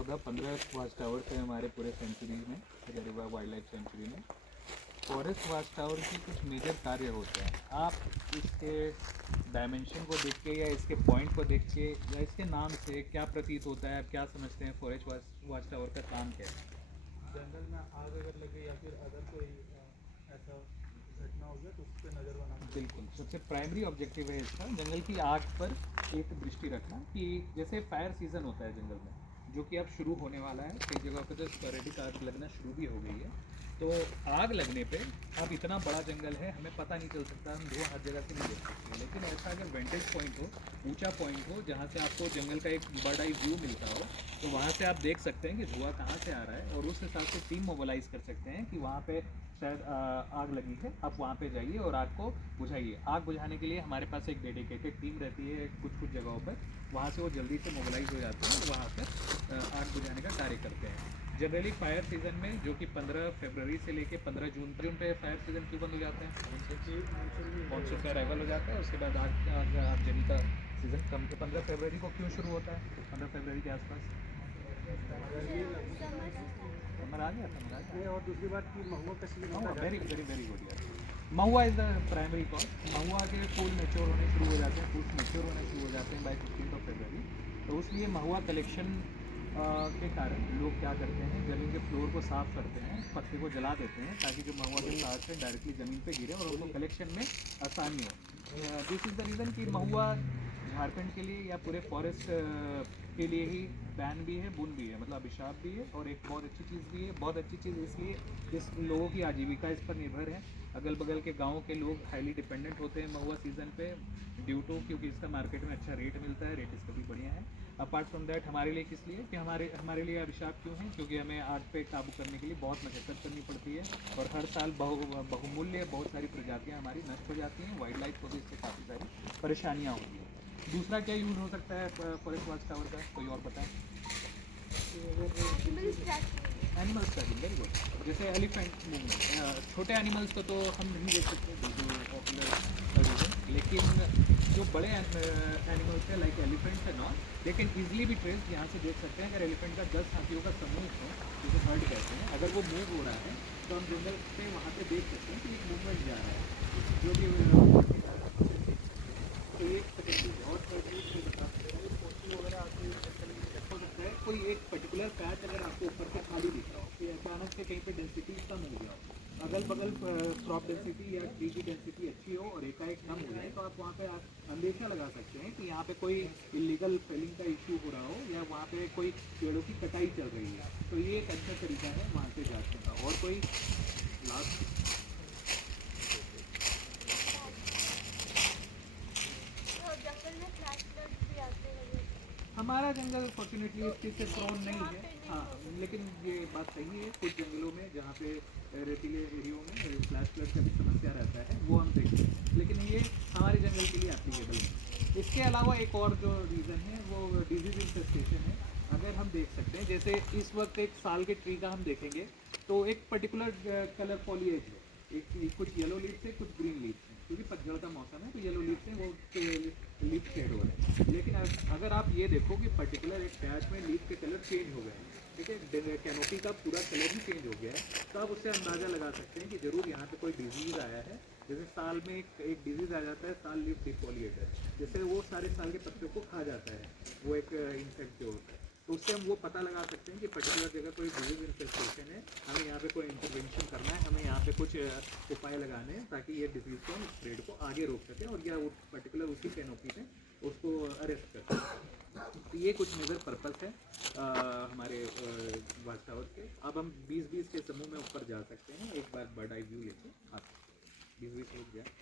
15 watch towers हैं हमारे पूरे सेंचुरी में, हजारीबाग वाइल्ड लाइफ सेंचुरी में। फॉरेस्ट वाच टावर की कुछ मेजर कार्य होते हैं। आप इसके डायमेंशन को देख के या इसके पॉइंट को देख के या इसके नाम से क्या प्रतीत होता है, आप क्या समझते हैं फॉरेस्ट वाच टावर का काम क्या है? जंगल में आग अगर लगे या फिर अदर कोई ऐसा घटना हो गया तो उस पर नज़र बनाना। बिल्कुल, सबसे प्राइमरी ऑब्जेक्टिव है इसका जंगल की आग पर एक दृष्टि रखना। कि जैसे फायर सीज़न होता है जंगल में, जो कि अब शुरू होने वाला है, कई जगह पर तो स्पोरेडिक आग लगना शुरू भी हो गई है। तो आग लगने पे अब इतना बड़ा जंगल है, हमें पता नहीं चल सकता, हम धुआं हर जगह से नहीं देख सकते। लेकिन ऐसा अगर वेंटेज पॉइंट हो, ऊंचा पॉइंट हो, जहाँ से आपको जंगल का एक बर्ड आई व्यू मिलता हो, तो वहाँ से आप देख सकते हैं कि धुआं कहाँ से आ रहा है, और उस हिसाब से टीम मोबिलाइज कर सकते हैं कि वहाँ पे शायद आग लगी है, आप वहाँ पे जाइए और आग को बुझाइए। आग बुझाने के लिए हमारे पास एक डेडिकेटेड टीम रहती है कुछ कुछ जगहों पर, वहाँ से वो जल्दी से मोबिलाइज हो जाते हैं और वहाँ पर आग बुझाने का कार्य करते हैं। जनरली फायर सीज़न में, जो कि 15 फरवरी से लेके 15 जून पे फायर सीज़न क्यों बंद हो जाते हैं? मानसून का अराइवल हो जाता है, उसके बाद आगजनी का सीज़न कम। तो 15 फरवरी को क्यों शुरू होता है? 15 फरवरी के आसपास समर आ गया, समर आ गया। और दूसरी बात कि महुआ कश्मीर महुआ, वेरी वेरी वेरी गुड यार। महुआ इज़ द प्राइमरी कॉज। महुआ के फूल मेच्योर होने शुरू हो जाते हैं, फूल मेच्योर होने शुरू हो जाते हैं बाय 15 फरवरी। तो उसलिए महुआ कलेक्शन के कारण लोग क्या करते हैं, ज़मीन के फ्लोर को साफ़ करते हैं, पत्ते को जला देते हैं, ताकि जो महुआ के फ्लावर्स है डायरेक्टली ज़मीन पे गिरे और उनको कलेक्शन में आसानी हो। दिस इज़ द रीज़न कि महुआ झारखंड के लिए या पूरे फॉरेस्ट के लिए ही बैन भी है, बुन भी है, मतलब अभिशाप भी है, और एक बहुत अच्छी चीज़ भी है। बहुत अच्छी चीज़ इसलिए, इस लोगों की आजीविका इस पर निर्भर है। अगल बगल के गाँव के लोग हाईली डिपेंडेंट होते हैं महुआ सीज़न पे, ड्यू टू क्योंकि इसका मार्केट में अच्छा रेट मिलता है, रेट इसका भी बढ़िया है। अपार्ट फ्रॉम दैट हमारे लिए किस लिए कि हमारे लिए अभिशाप क्यों है? क्योंकि हमें आग पे काबू करने के लिए बहुत मशक्क़त करनी पड़ती है, और हर साल बहुमूल्य बहुत सारी प्रजातियाँ हमारी नष्ट हो जाती हैं। वाइल्ड लाइफ को भी इससे काफ़ी सारी परेशानियाँ होती हैं। दूसरा क्या यूज़ हो सकता है फॉरेस्ट वाच टावर का? कोई और बताएं। Animals tracking, very good. जैसे एलिफेंट मूवमेंट, छोटे एनिमल्स को तो हम नहीं देख सकते ड्यू टू पॉपुलर रीजन, लेकिन जो बड़े एनिमल्स हैं like elephants and all, they can easily भी ट्रेस। यहाँ से देख सकते हैं अगर एलिफेंट का 10 हाथियों का समूह हो, जिसे हर्ड कहते हैं, अगर वो मूव हो रहा है तो हम जंगल से वहाँ पे देख सकते हैं कि एक मूवमेंट जा रहा है, जो भी तो एक सेकेंड और से बता सकते हैं कोची वगैरह आपको हो सकता है कोई एक पर्टिकुलर पैच अगर आपको ऊपर से खाली दिख रहा हो, कि अचानक से कहीं पे डेंसिटी कम हो गया हो, अगल बगल क्रॉप डेंसिटी या ट्री की डेंसिटी अच्छी हो और एकाएक कम हो जाए, तो आप वहाँ पे अंदेशा लगा सकते हैं कि यहाँ पे कोई इलीगल फेलिंग का इशू हो रहा हो, या वहाँ पे कोई पेड़ों की कटाई चल रही है। तो ये एक अच्छा तरीका है वहाँ से जांचने का। और कोई लास्ट? हमारा जंगल फॉर्चुनेटली इस चीज़ से प्रोन नहीं है। हाँ, लेकिन ये बात सही है, कुछ जंगलों में जहाँ पे रेतीले एरियो में फ्लैश फ्लड का भी समस्या रहता है, वो हम देखते हैं, लेकिन ये हमारे जंगल के लिए एप्लीकेबल है। इसके अलावा एक और जो रीज़न है वो डिजीज इन्फेस्टेशन है। अगर हम देख सकते हैं, जैसे इस वक्त एक साल के ट्री का हम देखेंगे तो एक पर्टिकुलर कलर फॉलिएज है, एक कुछ येलो लीव्स है, कुछ ग्रीन लीव्स हैं, क्योंकि पतझड़ का मौसम है तो येलो लीव्स हैं, वो लीफ शेड हो रहे हैं। लेकिन अगर आप ये देखो कि पर्टिकुलर एक पैच में लीफ के कलर चेंज हो गए हैं, ठीक है, कैनोपी का पूरा कलर ही चेंज हो गया है, तो आप उससे अंदाज़ा लगा सकते हैं कि ज़रूर यहाँ पे कोई डिजीज़ आया है। जैसे साल में एक डिजीज़ आ जाता है, साल लीफ डिफोलिएटर, जैसे वो सारे साल के पत्तों को खा जाता है, वो एक इंसेक्ट जो होता है। तो उससे हम वो पता लगा सकते हैं कि पर्टिकुलर जगह कोई डिजीज इन्फेस्टेशन है, हमें यहाँ पे कोई इंटरवेंशन करना है, हमें यहाँ पे कुछ उपाय लगाने हैं ताकि ये डिजीज़ को हम स्प्रेड को आगे रोक सकें, और या वो पर्टिकुलर उसी कैनोपी में उसको अरेस्ट कर सकें। तो ये कुछ मेजर पर्पस है हमारे वाच टावर के। अब हम 20-20 के समूह में ऊपर जा सकते हैं, एक बार बर्ड आई व्यू लेके आ सकते हैं। 20-20 लोग जाए।